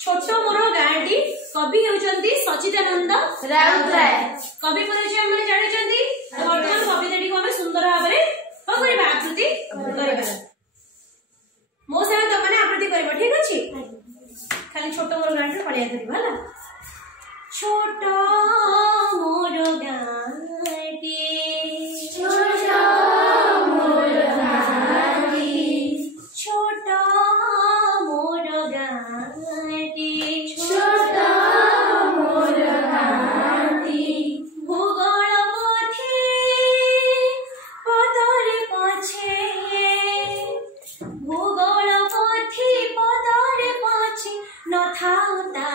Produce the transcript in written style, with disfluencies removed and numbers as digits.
छोट मोर गाँटी कवि होचंती सचिदानंद राउतराय। कवि परिचय हमने जानिचंती। तो वर्तमान कविताटी को हमें सुंदर भाव में कौन करबा आकृति करबा। मो संग तो माने आकृति करबा ठीक अछि। खाली छोट मोर गाँटी पढ़िया करबा हला। छोट मोर गाँटी छोट मोर गाँटी छोट मोर गाँटी छोट मोर गाँटी भूगोल पोथी पदरे पछे भूगोल पोथी पदरे पछे न थाउ ता